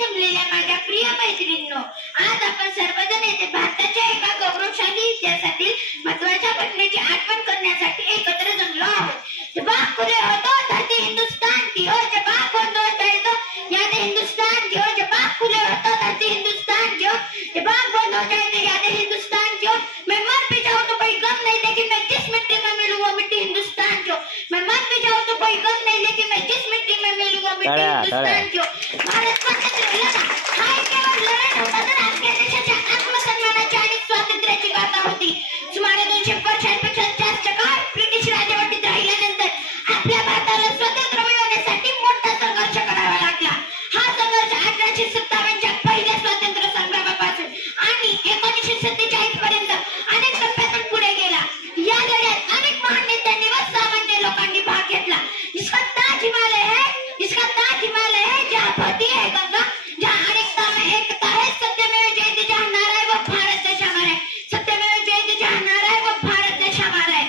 जमलेल्या माझ्या प्रिय मैत्रिणींनो, आज आपण सर्वजण येथे भारताच्या एका गौरवशाली इतिहासातील महत्त्वाच्या घटनेची आठवण करण्यासाठी एकत्र जमलो आहोत। जब आँख खुले हो तो धरती हिंदुस्तान की हो, जब आँख बंद हो जाए तो याद हिंदुस्तान की हो, जब आँख खुले हो तो धरती हिंदुस्तान की हो, जब आँख बंद हो जाए तो याद हिंदुस्तान की हो। मैं मर भी जाऊं तो कोई गम नहीं, लेकिन मैं जिस मिट्टी में मिलूं वो मिट्टी हिंदुस्तान की हो। मैं मर भी जाऊं तो कोई गम नहीं, लेकिन मैं जिस मिट्टी में मिलूं वो मिट्टी हिंदुस्तान की हो। भारत स्वातंत्र्य लढा हा केवळ लढा नव्हता, तर आपल्या देशाच्या आत्मसन्मानाची आणि स्वातंत्र्याची गाथा होती। सुमारे 200 वर्षांपेक्षा जास्त काळ ब्रिटिश राजवटीत राहिल्यानंतर आपल्या भारताला स्वातंत्र्य मिळवण्यासाठी मोठा संघर्ष करावा लागला। हा संघर्ष 1857च्या पहिल्या स्वातंत्र्य संग्रामापासून आणि 1947 पर्यंत अनेक टप्प्यातून पुढे गेला। या लढ्यात अनेक महान नेत्यांनी व सामान्य लोकांनी भाग घेतला। जिसका ताज हिमालय है, जिसका ताज हिमालय है, जहाँ बहती है गंगा, जहाँ अनेकता में एकता है, सत्यमेव जयते, जहाँ नारा है वो भारत देश हमारा है, सत्यमेव जयते, जहाँ नारा है वो भारत देश हमारा है,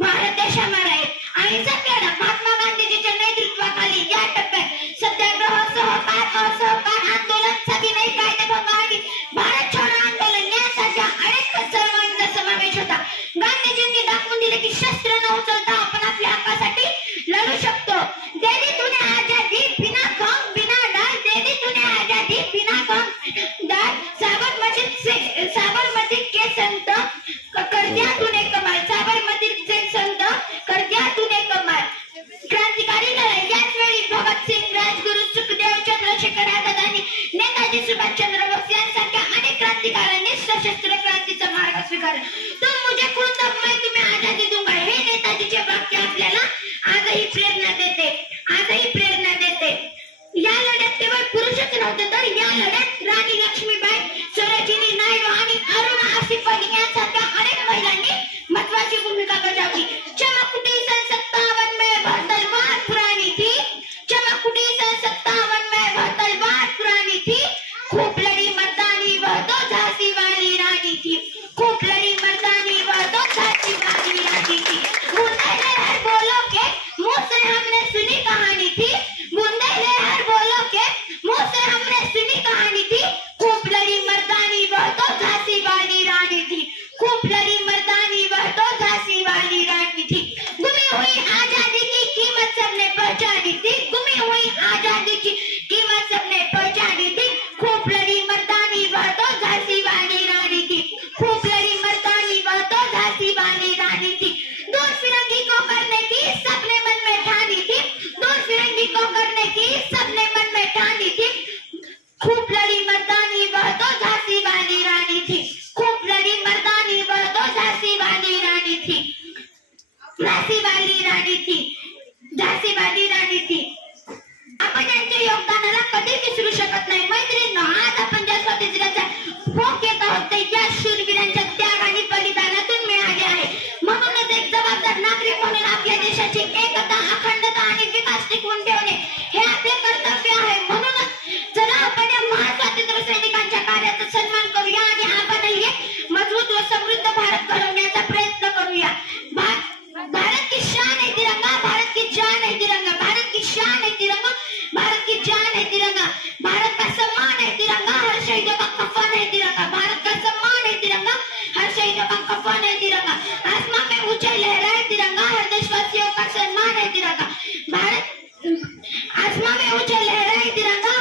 भारत देश हमारा है। अहिंसक लढा महात्मा गांधीजीच्या नेतृत्वाखाली या टप्प्यात सत्याग्रह, सहकार, असहकार आंदोलन, सविनय कायदेभंग आणि भारत छोडो आंदोलन यासारख्या अनेक चळवळींचा समावेश होता। गांधीजींनी दाखवून दिले की शस्त्र न उचलता आपण आपल्या हक्कासाठी लढू शकतो। दे दी तूने आजादी बिना गम बिना डर, दे दी तूने आजादी बिना गम डर, साबरमती के संत कर दिया तूने कमाल, साबरमती के संत कर दिया तूने कमाल। क्रांतिकारी लढाई याच वेळी भगतसिंग, राजगुरू, सुखदेव, चंद्रशेखर आझाद आणि नेताजी सुभाषचंद्र बोस यांसारख्या अनेक क्रांतिकारांनी सशस्त्र क्रांतीचा मार्ग स्वीकारला। तुम मुझे खून दो मैं तुम्हें आजादी दूंगा, हे नेताजीचे वाक्य आपल्याला आजही प्रेरणा देते, आजही प्रेरणा देते। या लढ्यात केवळ पुरुषच नव्हते, तर या लढ्यात राणी लक्ष्मीबाई, सरोजिनी नायडू आणि अरुणा आसिफ अली यांसारख्या अनेक महिलांनी महत्वाची भूमिका बजावली। चमकती सन 57 में वह तलवार पुरानी थी, चमकती सन 57 में वह तलवार पुरानी थी, खूब लड़ी मर्दानी वह तो झांसी वाली रानी थी, खूब लड़ी मर्दानी वह तो झांसी वाली रानी थी। बुंदेलहर बोलो के मुंह से हमने सुनी कहानी थी, बुंदेलहर बोलो के मुंह से हमने सुनी कहानी थी, खूब लड़ी मर्दानी वह तो झांसी वाली रानी थी, खूब लड़ी मर्दानी वह तो झांसी वाली रानी थी। गुमी हुई आजादी की कीमत सबने पहचानी थी, गुमी हुई आजादी की कीमत सबने पहचानी थी, खूब लड़ी मर्दानी वह तो झांसी वाली रानी थी, खूब लड़ी मर्दानी वह तो झांसी वाली रानी थी। दूर फिरंगी को करने की सबने मन में ठानी थी, दूर फिरंगी को करने की सबने मन में ठानी थी, खूब लड़ी मर्दानी वह तो झांसी वाली रानी थी, खूब लड़ी मर्दानी वह तो झांसी वाली रानी थी, झांसी वाली रानी थी, झांसी वाली रानी थी। आपण यांच्या योगदानाला कधी विसरू शकत नाही। मैत्रिणींनो, आज आपण ज्या स्वातंत्र्याचा भोग घेत आहोत ते या शूरवीरांच्या त्याग आणि बलिदानातून मिळाले आहे। म्हणूनच एक जबाबदार नागरिक म्हणून आपल्या देशाची एकता, अखंडता आणि विकास टिकवून ठेवणे हे आपले कर्तव्य आहे। म्हणूनच चला आपण या महान स्वातंत्र्य सैनिकांच्या कार्याचा सन्मान करूया आणि आपणही एक मजबूत व समृद्ध भारत घडवण्याचा प्रयत्न करूया। भारत की शान है तिरंगा, भारत की जान है तिरंगा, भारत की शान है तिरंगा, भारत की जान है तिरंगा, भारत का सम्मान है तिरंगा, हर शहीदों का कफन है तिरंगा, भारत का सम्मान है तिरंगा, हर शहीदों का कफन है तिरंगा, आसमान में ऊंचे लहराए तिरंगा, हर देशवासियों का सम्मान है तिरंगा, भारत आसमान में ऊंचे लहराए तिरंगा,